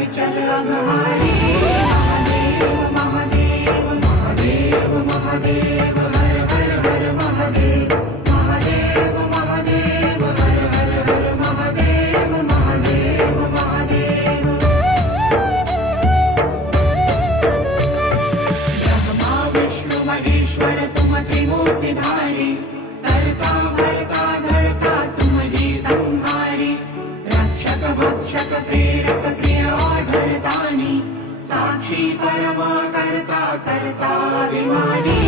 विचल अघहारी महादेव महादेव महादेव महादेव हर हर हर महादेव महादेव महादेव हर हर हर महादेव महादेव महादेव ब्रह्मा विष्णु महेश्वर तुम त्रिमूर्तिधारी करता भरता धरता तुम जी संहारी रक्षक भक्षक प्रेरक प्रिय आढळतानी साक्षी परमा करता करता अभिमानी